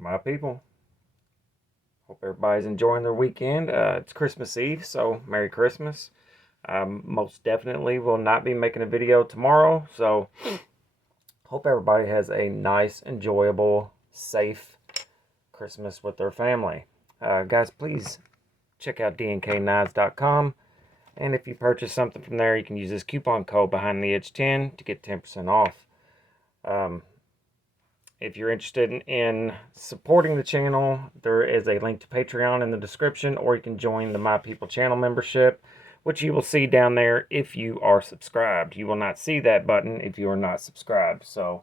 My people, hope everybody's enjoying their weekend. It's Christmas Eve, so Merry Christmas. Most definitely will not be making a video tomorrow, so hope everybody has a nice, enjoyable, safe Christmas with their family. Guys, please check out DNKKnives.com, and if you purchase something from there, you can use this coupon code behind the edge 10 to get 10% off. If you're interested in supporting the channel, there is a link to Patreon in the description, or you can join the My People channel membership, which you will see down there if you are subscribed. You will not see that button if you are not subscribed, so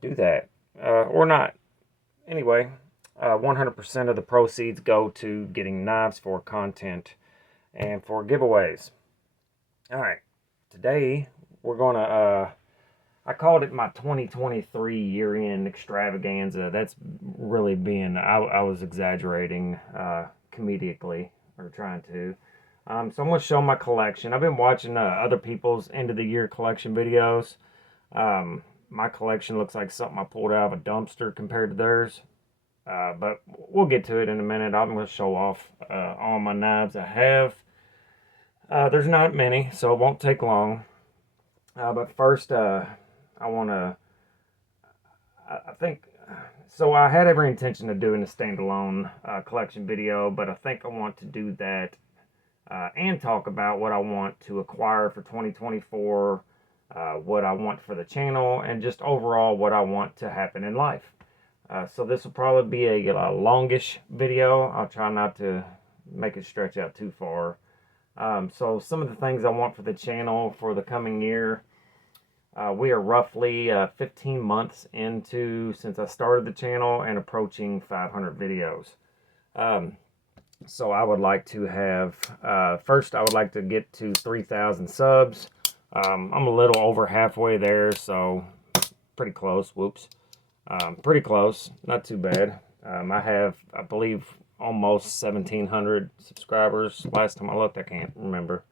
do that, or not. Anyway, 100% of the proceeds go to getting knives for content and for giveaways. Alright, today we're going to... I called it my 2023 year-end extravaganza. That's really being, I was exaggerating comedically, or trying to. So I'm going to show my collection. I've been watching other people's end-of-the-year collection videos. My collection looks like something I pulled out of a dumpster compared to theirs. But we'll get to it in a minute. I'm going to show off all my knives I have. There's not many, so it won't take long. But first, I want to, I think, so I had every intention of doing a standalone collection video, but I think I want to do that and talk about what I want to acquire for 2024, what I want for the channel, and just overall what I want to happen in life. So this will probably be a longish video. I'll try not to make it stretch out too far. So some of the things I want for the channel for the coming year. We are roughly 15 months since I started the channel and approaching 500 videos. So I would like to have, first I would like to get to 3,000 subs. I'm a little over halfway there, so pretty close, whoops. Pretty close, not too bad. I have, I believe, almost 1,700 subscribers. Last time I looked, I can't remember.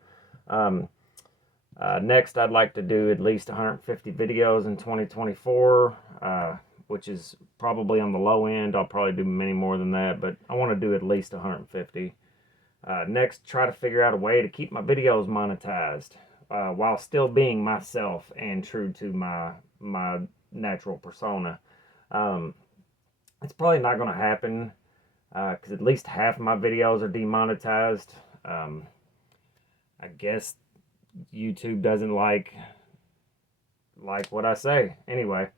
Next, I'd like to do at least 150 videos in 2024, which is probably on the low end. I'll probably do many more than that, but I want to do at least 150. Next, try to figure out a way to keep my videos monetized while still being myself and true to my natural persona. It's probably not going to happen because at least half of my videos are demonetized. I guess YouTube doesn't like what I say. Anyway,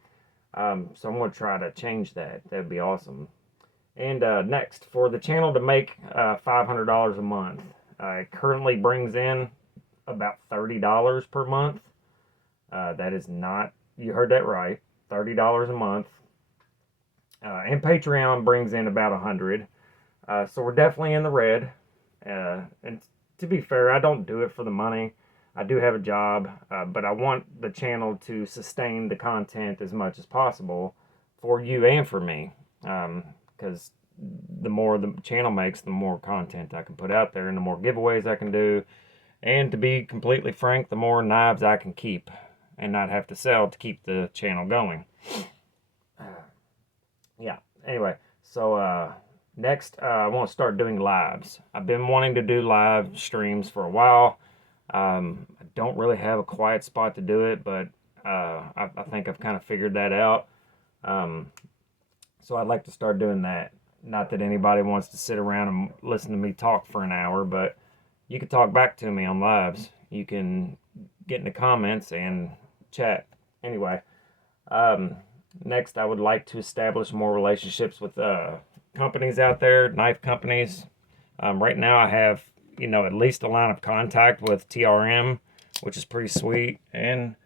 so I'm going to try to change that. That'd be awesome. And next, for the channel to make $500 a month, it currently brings in about $30 per month. That is not, you heard that right, $30 a month. And Patreon brings in about $100. So we're definitely in the red. And to be fair, I don't do it for the money. I do have a job, but I want the channel to sustain the content as much as possible for you and for me. Because the more the channel makes, the more content I can put out there and the more giveaways I can do. And to be completely frank, the more knives I can keep and not have to sell to keep the channel going. Yeah, anyway, so next I want to start doing lives. I've been wanting to do live streams for a while. I don't really have a quiet spot to do it, but I think I've kind of figured that out. So I'd like to start doing that. Not that anybody wants to sit around and listen to me talk for an hour, but you can talk back to me on lives. You can get in the comments and chat. Anyway, next I would like to establish more relationships with companies out there, knife companies. Right now I have, at least a line of contact with TRM, which is pretty sweet. And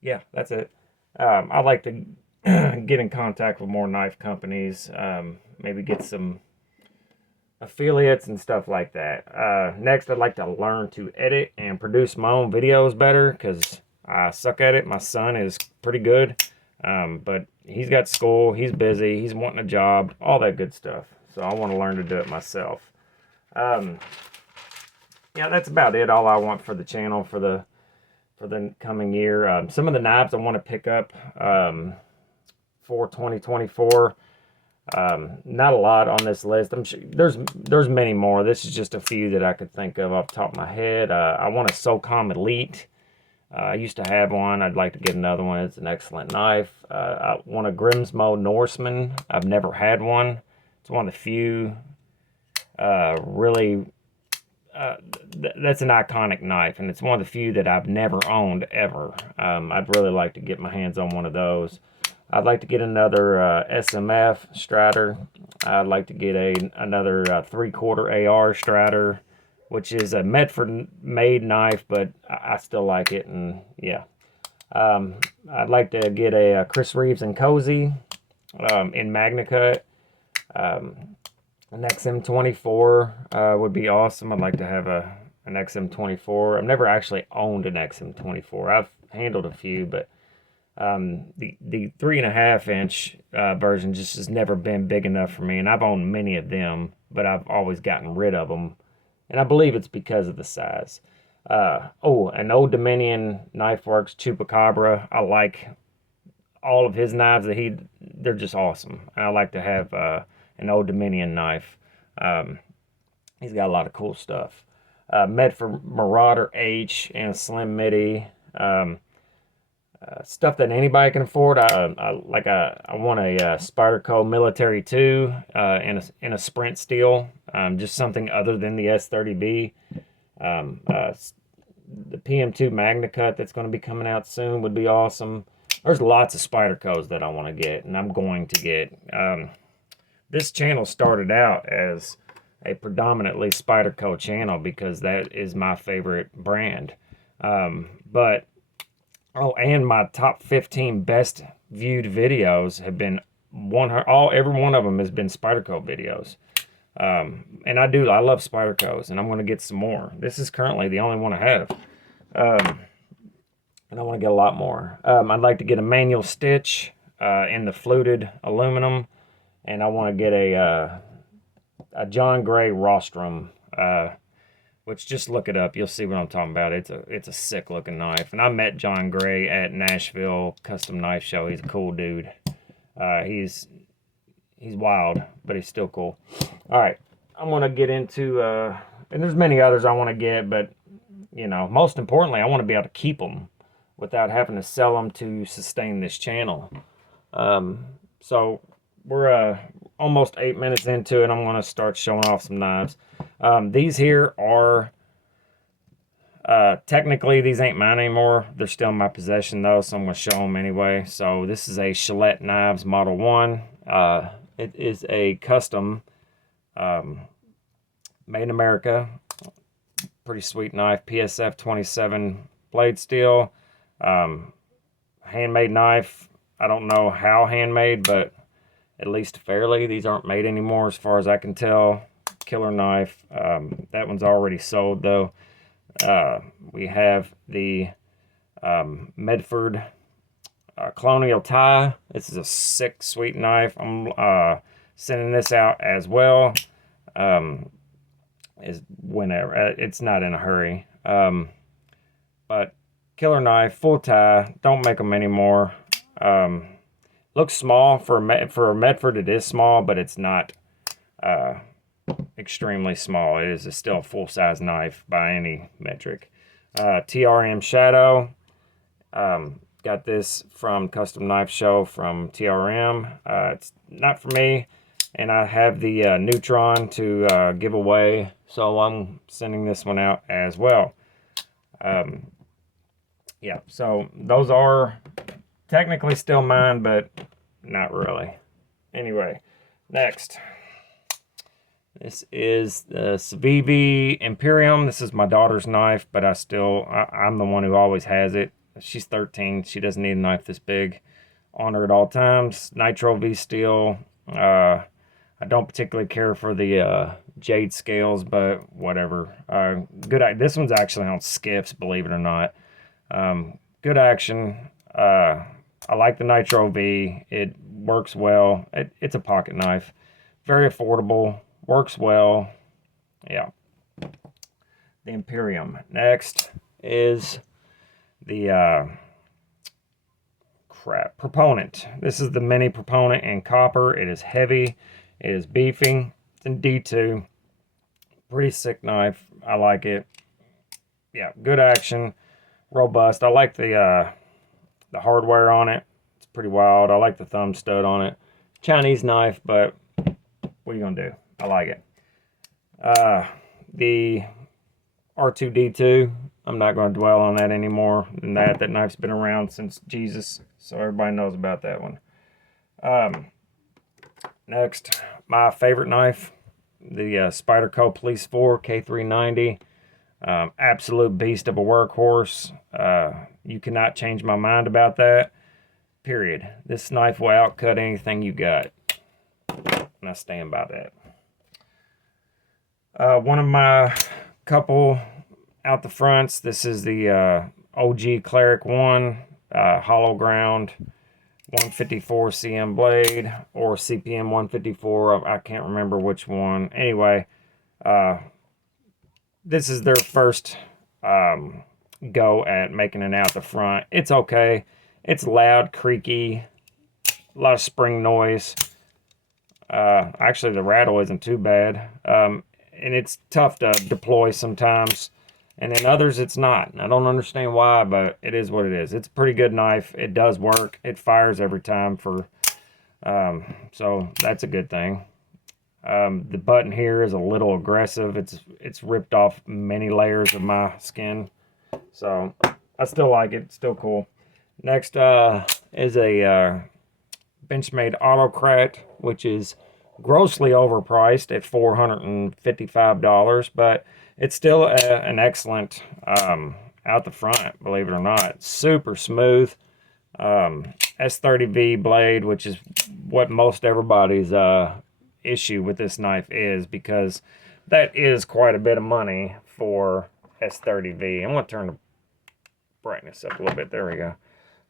yeah, that's it. I'd like to get in contact with more knife companies, maybe get some affiliates and stuff like that. Next, I'd like to learn to edit and produce my own videos better because I suck at it. My son is pretty good, but he's got school, he's busy, he's wanting a job, all that good stuff. So I want to learn to do it myself. Yeah, that's about it. All I want for the channel for the coming year. Some of the knives I want to pick up for 2024. Not a lot on this list. I'm sure there's many more. This is just a few that I could think of off the top of my head. I want a SOCOM Elite. I used to have one. I'd like to get another one. It's an excellent knife. I want a Grimsmo Norseman. I've never had one. It's one of the few really... that's an iconic knife, and it's one of the few that I've never owned ever. I'd really like to get my hands on one of those. I'd like to get another SMF Strider. I'd like to get another 3/4 AR Strider, which is a Medford-made knife, but I still like it, and yeah. I'd like to get a Chris Reeves and Cozy in MagnaCut. An XM24 would be awesome. I'd like to have an XM24. I've never actually owned an XM24. I've handled a few, but the 3.5 inch version just has never been big enough for me, and I've owned many of them, but I've always gotten rid of them, and I believe it's because of the size. An Old Dominion Knife Works Chupacabra. I like all of his knives. They're just awesome. I like to have an Old Dominion knife. He's got a lot of cool stuff. Medford Marauder H and Slim Midi. Stuff that anybody can afford. I want a Spyderco Military 2 in a Sprint steel. Just something other than the S30B. The PM2 MagnaCut that's going to be coming out soon would be awesome. There's lots of Spydercos that I want to get, and I'm going to get. This channel started out as a predominantly Spyderco channel because that is my favorite brand. And my top 15 best viewed videos have been every one of them has been Spyderco videos. And I love Spydercos, and I'm going to get some more. This is currently the only one I have. And I want to get a lot more. I'd like to get a manual stitch in the fluted aluminum, and I want to get a John Gray rostrum, which, just look it up. You'll see what I'm talking about. It's a sick looking knife. And I met John Gray at Nashville Custom Knife Show. He's a cool dude. He's wild, but he's still cool. All right, I'm going to get into, and there's many others I want to get, but, you know, most importantly, I want to be able to keep them without having to sell them to sustain this channel. So we're almost 8 minutes into it. I'm going to start showing off some knives. These here are, technically these ain't mine anymore. They're still in my possession though, so I'm going to show them anyway. So this is a Gillette Knives Model 1. It is a custom, made in America. Pretty sweet knife. PSF 27 blade steel. Handmade knife. I don't know how handmade, but at least fairly. These aren't made anymore as far as I can tell. Killer knife. That one's already sold though. We have the Medford Colonial Tie. This is a sick, sweet knife. I'm sending this out as well. Is whenever. It's not in a hurry. But killer knife, full tie. Don't make them anymore. Looks small for a Medford. It is small, but it's not extremely small. It is still a full-size knife by any metric. TRM Shadow. Got this from Custom Knife Show from TRM. It's not for me, and I have the Neutron to give away, so I'm sending this one out as well. Yeah, so those are technically still mine, but not really. Anyway, next. This is the Civivi Imperium. This is my daughter's knife, but I'm the one who always has it. She's 13. She doesn't need a knife this big on her at all times. Nitro V steel. I don't particularly care for the jade scales, but whatever. Good. This one's actually on skiffs, believe it or not. Good action. I like the Nitro V. It works well. It's a pocket knife. Very affordable. Works well. Yeah. The Imperium. Next is the crap. Proponent. This is the mini Proponent in copper. It is heavy. It is beefy. It's in D2. Pretty sick knife. I like it. Yeah, good action. Robust. I like the hardware on it. It's pretty wild. I like the thumb stud on it. Chinese knife, but what are you going to do? I like it. The R2D2. I'm not going to dwell on that anymore. And that knife's been around since Jesus, so everybody knows about that one. Next, my favorite knife, the Spyderco Police 4 K390. Absolute beast of a workhorse. You cannot change my mind about that. Period. This knife will outcut anything you got. And I stand by that. One of my couple out the fronts, this is the OG Cleric 1 hollow ground 154 CM blade, or CPM 154. I can't remember which one. Anyway, this is their first go at making it out the front. It's okay. It's loud, creaky, a lot of spring noise. Actually, the rattle isn't too bad. And it's tough to deploy sometimes. And in others, it's not. I don't understand why, but it is what it is. It's a pretty good knife. It does work. It fires every time so that's a good thing. The button here is a little aggressive. It's ripped off many layers of my skin. So I still like it. It's still cool. Next is a Benchmade Autocrat, which is grossly overpriced at $455, but it's still an excellent out the front, believe it or not. Super smooth. S30V blade, which is what most everybody's issue with this knife is, because that is quite a bit of money for S30V. I'm going to turn the brightness up a little bit. There we go.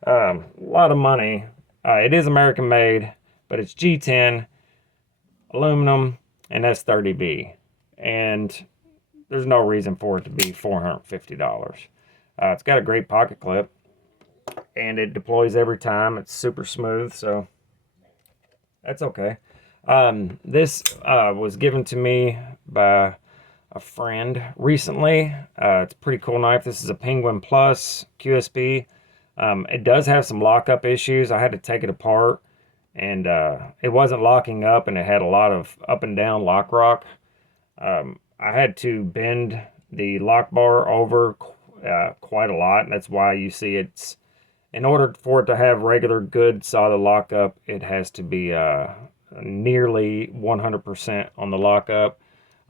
A lot of money. It is American made, but it's G10, aluminum, and S30V. And there's no reason for it to be $450. It's got a great pocket clip, and it deploys every time. It's super smooth, so that's okay. This was given to me by a friend recently. It's a pretty cool knife. This is a Penguin Plus QSP. It does have some lockup issues. I had to take it apart, and it wasn't locking up, and it had a lot of up and down lock rock. I had to bend the lock bar over quite a lot, and that's why you see it's, in order for it to have regular good solid lockup, it has to be nearly 100% on the lockup.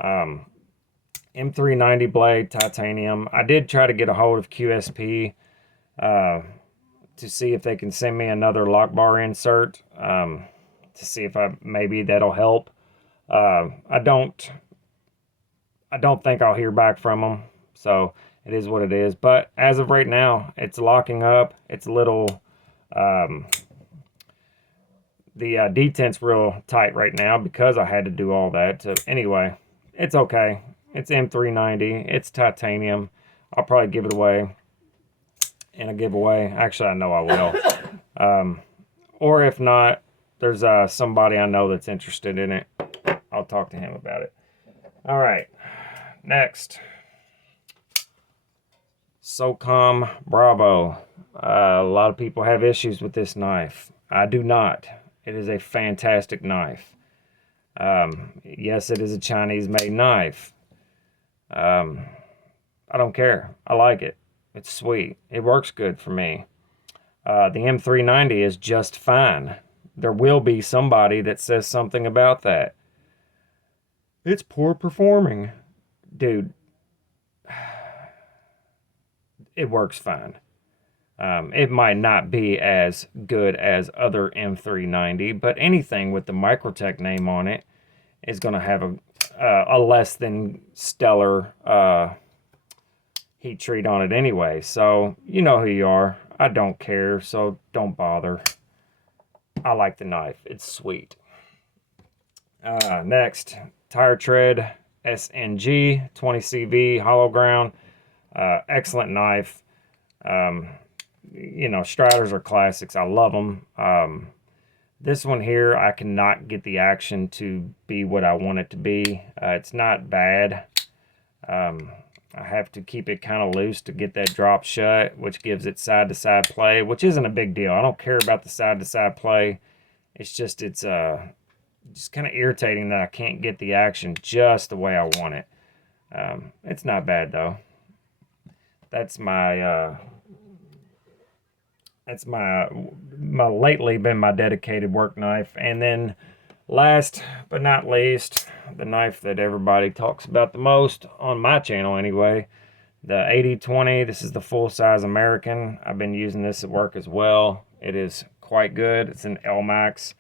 M390 blade, titanium. I did try to get a hold of QSP to see if they can send me another lock bar insert to see if maybe that'll help. I don't think I'll hear back from them, so it is what it is. But as of right now, it's locking up. It's a little, the detent's real tight right now because I had to do all that. So anyway, it's okay. It's M390. It's titanium. I'll probably give it away in a giveaway. Actually, I know I will. Or if not, there's somebody I know that's interested in it. I'll talk to him about it. All right. Next, SOCOM Bravo. A lot of people have issues with this knife. I do not. It is a fantastic knife. Yes, it is a Chinese-made knife. I don't care. I like it. It's sweet. It works good for me. The M390 is just fine. There will be somebody that says something about that. It's poor performing. Dude, it works fine. It might not be as good as other M390, but anything with the Microtech name on it is going to have a less than stellar heat treat on it anyway. So, you know who you are. I don't care, so don't bother. I like the knife. It's sweet. Next, Tire Tread SNG 20CV hollow ground. Excellent knife. you know, Striders are classics. I love them. This one here, I cannot get the action to be what I want it to be. It's not bad. I have to keep it kind of loose to get that drop shut, which gives it side-to-side play, which isn't a big deal. I don't care about the side-to-side play. It's just kind of irritating that I can't get the action just the way I want it. It's not bad though. That's my lately been my dedicated work knife. And then last but not least, the knife that everybody talks about the most on my channel anyway, the 80-20. This is the full-size American. I've been using this at work as well. It is quite good. It's an L-Max.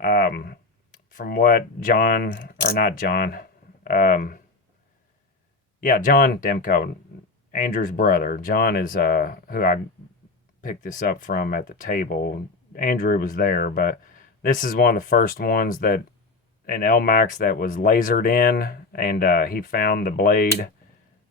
From what John Demko, Andrew's brother. John is who I picked this up from at the table. Andrew was there, but this is one of the first ones that an L-Max that was lasered in, and he found the blade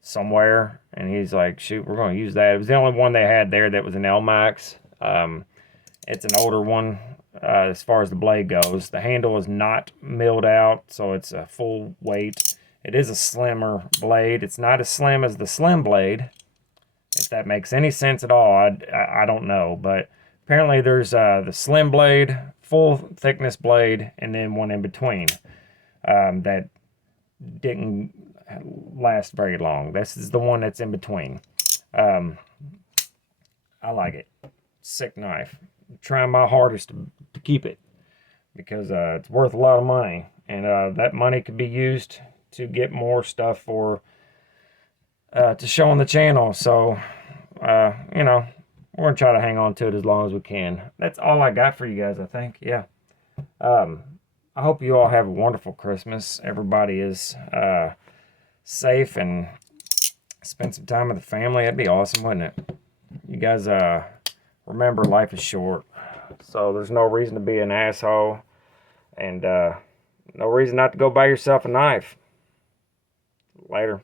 somewhere, and he's like, shoot, we're going to use that. It was the only one they had there that was an L-Max. It's an older one as far as the blade goes. The handle is not milled out, so it's a full weight. It is a slimmer blade. It's not as slim as the slim blade. If that makes any sense at all, I don't know. But apparently there's the slim blade, full thickness blade, and then one in between that didn't last very long. This is the one that's in between. I like it. Sick knife. I'm trying my hardest to keep it because it's worth a lot of money. And that money could be used to get more stuff for to show on the channel. So you know, we're gonna try to hang on to it as long as we can. That's all I got for you guys, I think. Yeah. I hope you all have a wonderful Christmas. Everybody is safe and spend some time with the family. That'd be awesome, wouldn't it? You guys remember, life is short, so there's no reason to be an asshole, and no reason not to go buy yourself a knife. Later.